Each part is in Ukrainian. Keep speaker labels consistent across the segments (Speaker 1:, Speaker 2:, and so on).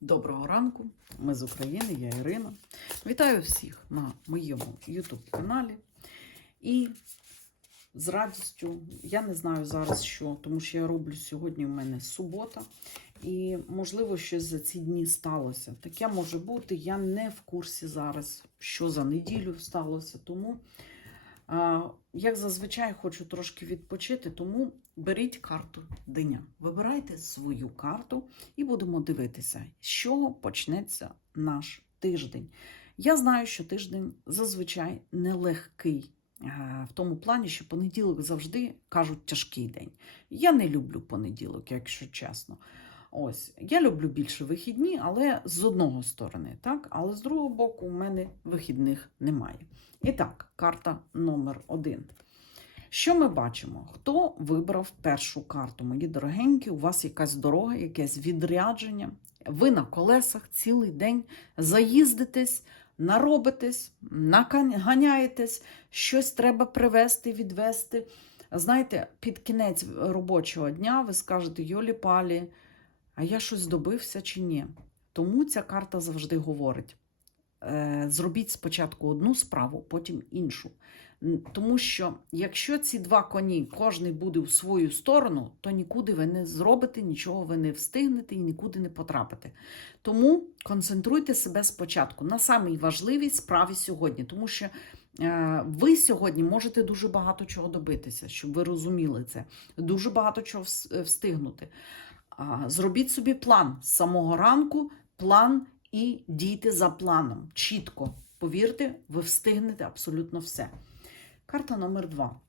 Speaker 1: Доброго ранку, ми з України, я Ірина. Вітаю всіх на моєму YouTube каналі. І з радістю, я не знаю зараз що, тому що я роблю сьогодні у мене субота, і можливо щось за ці дні сталося. Таке може бути. Я не в курсі зараз, що за неділю сталося. Тому, як зазвичай, хочу трошки відпочити, тому беріть карту диня. Вибирайте свою карту і будемо дивитися, з чого почнеться наш тиждень. Я знаю, що тиждень зазвичай нелегкий. е, В тому плані, що понеділок завжди кажуть тяжкий день. Я не люблю понеділок, якщо чесно. Ось я люблю більше вихідні, але з одного сторони, так, але з другого боку, у мене вихідних немає. І так, карта номер один. Що ми бачимо? Хто вибрав першу карту? Мої дорогенькі, у вас якась дорога, якесь відрядження. Ви на колесах цілий день заїздитесь, наробитесь, наганяєтесь, щось треба привезти, відвести. Знаєте, під кінець робочого дня ви скажете Йолі Палі, а я щось добився чи ні? Тому ця карта завжди говорить: е, зробіть спочатку одну справу, потім іншу. Тому що якщо ці два коні кожний буде в свою сторону, то нікуди ви не зробите, нічого ви не встигнете і нікуди не потрапите. Тому концентруйте себе спочатку на самій важливій справі сьогодні, тому що е, ви сьогодні можете дуже багато чого добитися, щоб ви розуміли це, дуже багато чого встигнути. Зробіть собі план з самого ранку, план і дійте за планом. Чітко. Повірте, ви встигнете абсолютно все. Карта номер два.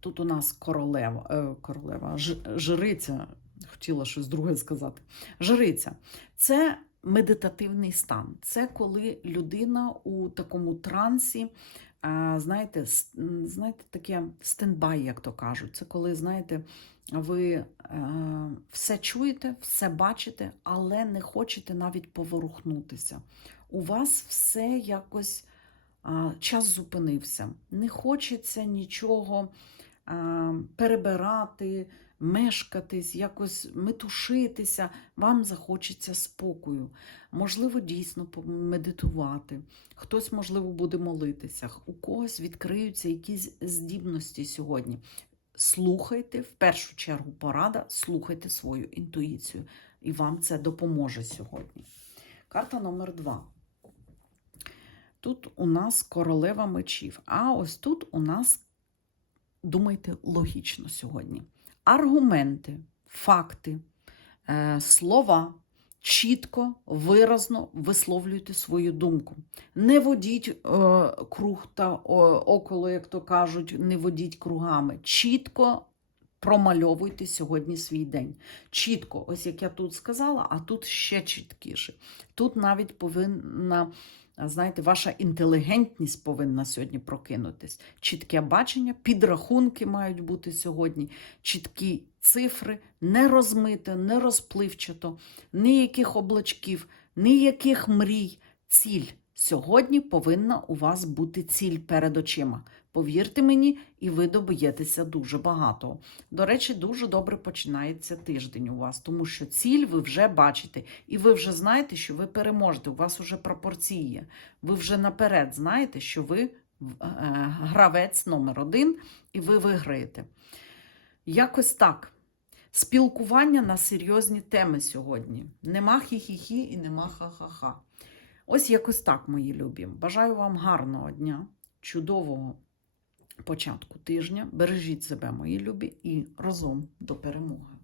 Speaker 1: Тут у нас королева, е, королева жриця, хотіла щось друге сказати. Жриця це медитативний стан. Це коли людина у такому трансі, знаєте, знаєте, таке стендбай, як то кажуть. Це коли, знаєте, ви е, все чуєте, все бачите, але не хочете навіть поворухнутися. У вас все якось час зупинився. Не хочеться нічого перебирати, мешкатись, якось метушитися. Вам захочеться спокою. Можливо, дійсно помедитувати. Хтось, можливо, буде молитися, у когось відкриються якісь здібності сьогодні. Слухайте, в першу чергу, порада, слухайте свою інтуїцію, і вам це допоможе сьогодні. Карта номер два. Тут у нас королева мечів, а ось тут у нас, думайте, логічно сьогодні. Аргументи, факти, е, слова. Чітко, виразно висловлюйте свою думку. Не водіть е, круг та е, около, як то кажуть, не водіть кругами. Чітко промальовуйте сьогодні свій день. Чітко, ось як я тут сказала, а тут ще чіткіше. Тут навіть повинна, знаєте, ваша інтелігентність повинна сьогодні прокинутись. Чітке бачення, підрахунки мають бути сьогодні, чіткі цифри, не розмите, не розпливчато, ніяких облачків, ніяких мрій. Ціль. Сьогодні повинна у вас бути ціль перед очима. Повірте мені, і ви доб'єтеся дуже багато. До речі, дуже добре починається тиждень у вас, тому що ціль ви вже бачите, і ви вже знаєте, що ви переможете. У вас вже пропорції є. Ви вже наперед знаєте, що ви е, гравець номер один, і ви виграєте. Якось так. Спілкування на серйозні теми сьогодні. Нема хі-хі-хі і нема ха-ха-ха. Ось якось так, мої любі. Бажаю вам гарного дня, чудового початку тижня. Бережіть себе, мої любі, і разом до перемоги.